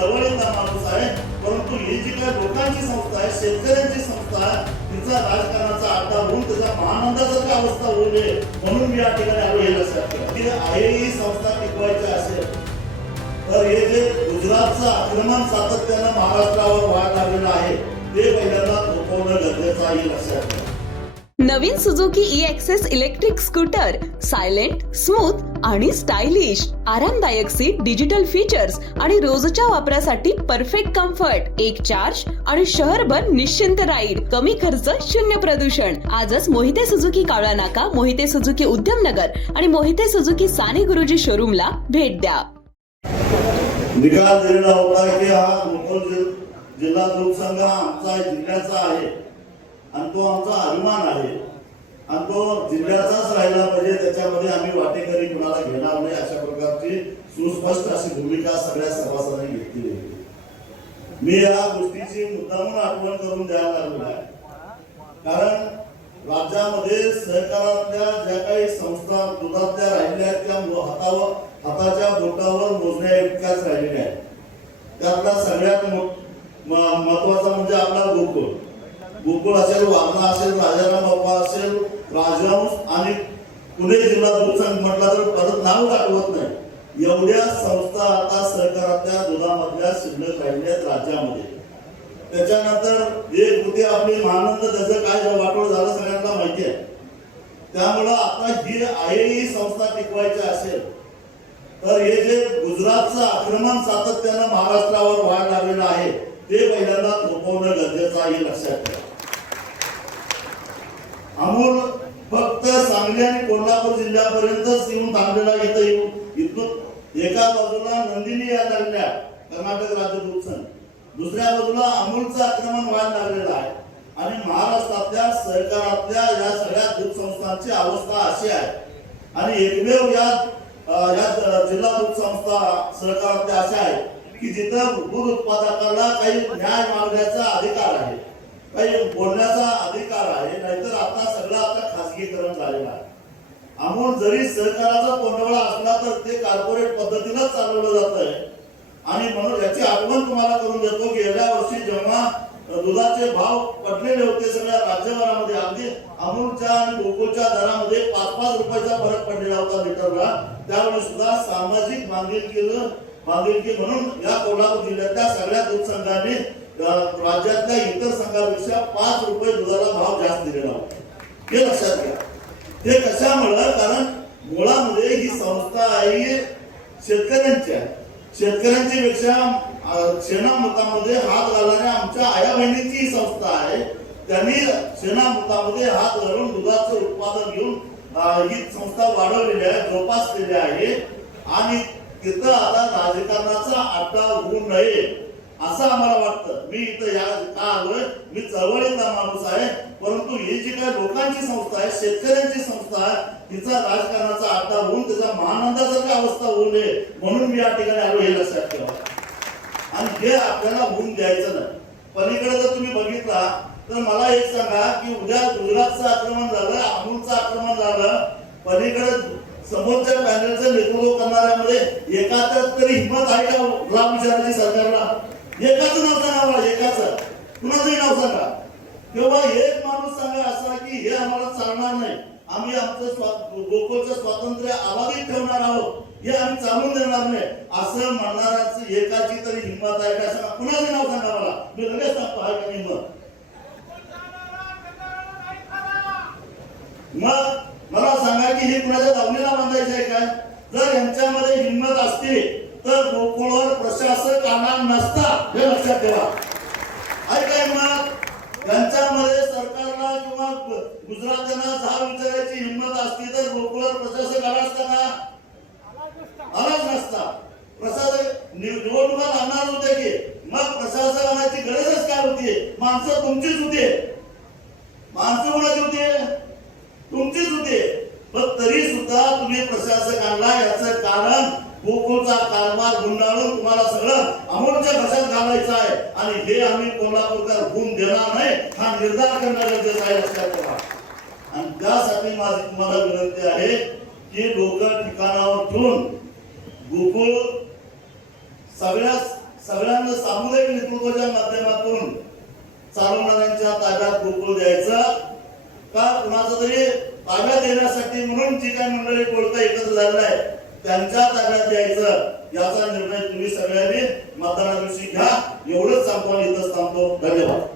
चळवळीतला माणूस आहे, परंतु ही जी काही लोकांची संस्था आहे, शेतकऱ्यांची संस्था आहे, तिचा राजकारणाचा अड्डा होऊन त्याचा महानंदासारखी अवस्था होऊ नये म्हणून मी या ठिकाणी आलो हे लक्षात ठेवा. की आहे ही संस्था टिकवायची असेल तर हे जे गुजरातचं आक्रमण सातत्यानं महाराष्ट्रावर व्हायला लागलेलं आहे ते पहिल्यांदा थोपवणं गरजेचं आहे लक्षात ठेवा. नवीन Suzuki e Access electric scooter silent, smooth आणि स्टायलिश, आरामदायक सीट, डिजिटल फीचर्स आणि रोजच्या वापरासाठी परफेक्ट कम्फर्ट, एक चार्ज आणि शहरभर निश्चिंत राईड, कमी खर्च, शून्य प्रदूषण. आजच मोहिते सुझुकी कावळा नाका, मोहिते सुझुकी उद्यमनगर आणि मोहिते सुझुकी साने गुरुजी शोरूमला भेट द्या. निकाल दिलेला होता की हा मुकुल जिल्हा दूध संघ आमचा जिल्ह्याचा आहे आणि तो आमचा अभिमान आहे आणि तो जिल्ह्याचाच राहिला पाहिजे, त्याच्यामध्ये आम्ही वाटेकरी कुणाला घेणार नाही अशा प्रकारची सुस्पष्ट अशी भूमिका सगळ्या सभासदांनी घेतली आहे. मी या गोष्टीची मुद्दामून आठवण करून द्यायला लागलो आहे, कारण राज्यामध्ये सहकारातल्या ज्या काही संस्था दुधातल्या राहिल्या आहेत त्या हाताच्या बोटावर मोजण्या इतक्याच राहिलेल्या आहेत. त्यातला सगळ्यात महत्वाचा म्हणजे आपला गोकुळ असेल, वारणा असेल, राजाराम बाप्पा असेल, राजहंस आणि पुणे जिल्हा दूध संघ म्हटला तर परत नाव आठवत नाही. एवढ्या संस्था आता सहकारातल्या दुधामधल्या शिल्लक राहिल्यात राज्यामध्ये. त्याच्यानंतर एक होते आपली महानंद, त्याचं काय वाटोळ झालं सगळ्यांना माहिती आहे. त्यामुळं आता ही आहे ही संस्था टिकवायची असेल तर हे जे गुजरातचं आक्रमण सातत्यानं महाराष्ट्रावर व्हायला लागलेलं आहे ते पहिल्यांदा थोपवणं गरजेचं आहे लक्षात ठेवा. अमूल फक्त सांगली आणि कोल्हापूर जिल्ह्यापर्यंतच येऊन थांबलेला इथून एका बाजूला नंदिनी या लागल्या कर्नाटक राज्य दूध संघ, दुसऱ्या बाजूला अमूलचं आक्रमण व्हायला लागलेलं आहे आणि महाराष्ट्रातल्या सहकारातल्या या सगळ्या दूध संस्थांची अवस्था अशी आहे आणि एकमेव या जिल्हा दूध संस्था सहकारातल्या अशा आहे की जिथं दूध उत्पादकाला काही न्याय मागण्याचा अधिकार आहे, काही बोलण्याचा अधिकार आहे, नाहीतर आता सगळं आता खासगीकरण झालेलं आहे. अमूल जरी सहकाराचा कोंडवळा असला तर ते कॉर्पोरेट पद्धतीनंच चालवलं जात आहे आणि म्हणून याची आठवण तुम्हाला करून देतो की गेल्या वर्षी जेव्हा दुधाचे भाव पडलेले होते सगळ्या राज्यभरामध्ये, अगदी अमूलच्या आणि गोकुळच्या दरामध्ये 5-5 रुपयाचा फरक पडलेला होता लिटरला, त्यावेळी सुद्धा सामाजिक बांधिलकी म्हणून या कोल्हापूर जिल्ह्यातल्या सगळ्या दूध संघांनी राज्यातल्या इतर संघापेक्षा 5 रुपये दुधाला भाव जास्त दिलेला होता. हे लक्षात घ्या. ते कशामुळे? कारण मुळामध्ये ही संस्था आहे शेतकऱ्यांची आहे. शेतकऱ्यांची पेक्षा शेणामतामध्ये हात घालणाऱ्या आमच्या आया बहिणींची ही संस्था आहे. त्यांनी शेणामतामध्ये हात घालून दुधाचं उत्पादन घेऊन ही संस्था वाढवलेली आहे, जोपासलेली आहे आणि तिथं आता राजकारणाचा अड्डा होऊ नये असं आम्हाला वाटतं. मी इथं या का आलोय? मी चळवळीतला माणूस आहे, परंतु ही जी काही लोकांची संस्था आहे, शेतकऱ्यांची संस्था आहे, तिचा राजकारणाचा अड्डा होऊन त्याचा महानंदासारखी अवस्था होऊ नये म्हणून मी या ठिकाणी आलो हे लक्षात ठेवा. आणि हे आपल्याला होऊन द्यायचं नाही. पलीकडे जर तुम्ही बघितला तर मला एक सांगा की उद्या गुजरातचं आक्रमण झालं, अमूलचं आक्रमण झालं, पलीकडे समोरच्या पॅनलचं नेतृत्व करणाऱ्यामध्ये एकाच तरी हिंमत आहे का राम विचारायची सरकारला? एकाचं नाव सांगा मला, एकाचं, कुणाचंही नाव सांगा. किंवा एक माणूस सांगा असा की हे आम्हाला चालणार नाही, आम्ही आमचं गोकुळचं स्वातंत्र्य अबाधित ठेवणार आहोत, हे आम्ही चालून देणार नाही असं म्हणणाऱ्याचं एकाची तरी हिंमत आहे का? सांगा, कुणाचं नाव सांगा मला, मी लगेच सांगतो आहे का हिंमत. मग मला सांगा की हे कुणाच्या दावणीला बांधायचं आहे काय? जर यांच्यामध्ये हिंमत असती तर गोकुळवर प्रशासक आणणार नसता, हे लक्षात ठेवा. आहे काय हिंमत? यांच्यामध्ये सरकारला किंवा गुजरात्यांना जाब विचारायची हिंमत असती तर गोकुळवर प्रशासक आला असता का? आलाच नसता. प्रशासक निवडणुका आणणार होते की मग प्रशासक आणायची गरजच काय होती? माणसं तुमचीच होती. माणसं कोणाची होती? तुमचीच होते. पण तरी सुद्धा तुम्ही प्रशासक आणला. याचं कारण गोकुळचा कारभार गुंडाळून तुम्हाला सगळं अमोलच्या घशात घालायचं आहे आणि हे आम्ही कोल्हापूरकर होऊन देणार नाही, हा निर्धार करणं गरजेचं आहे लक्षात ठेवा. आणि त्यासाठी माझी तुम्हाला विनंती आहे की लोक ठिकाणावर ठेवून गोकुळ सगळ्या सगळ्यांना सामुदायिक नेतृत्वाच्या माध्यमातून चालवणाऱ्यांच्या ताब्यात गोकुळ द्यायचं का कुणाचं तरी ताब्यात देण्यासाठी म्हणून जी काही मंडळी कोळका एकत्र झालेलं आहे त्यांच्या ताब्यात द्यायचं याचा निर्णय तुम्ही सगळ्यांनी मतदाना दिवशी घ्या. एवढंच सांगतो आणि इथंच थांबतो. धन्यवाद.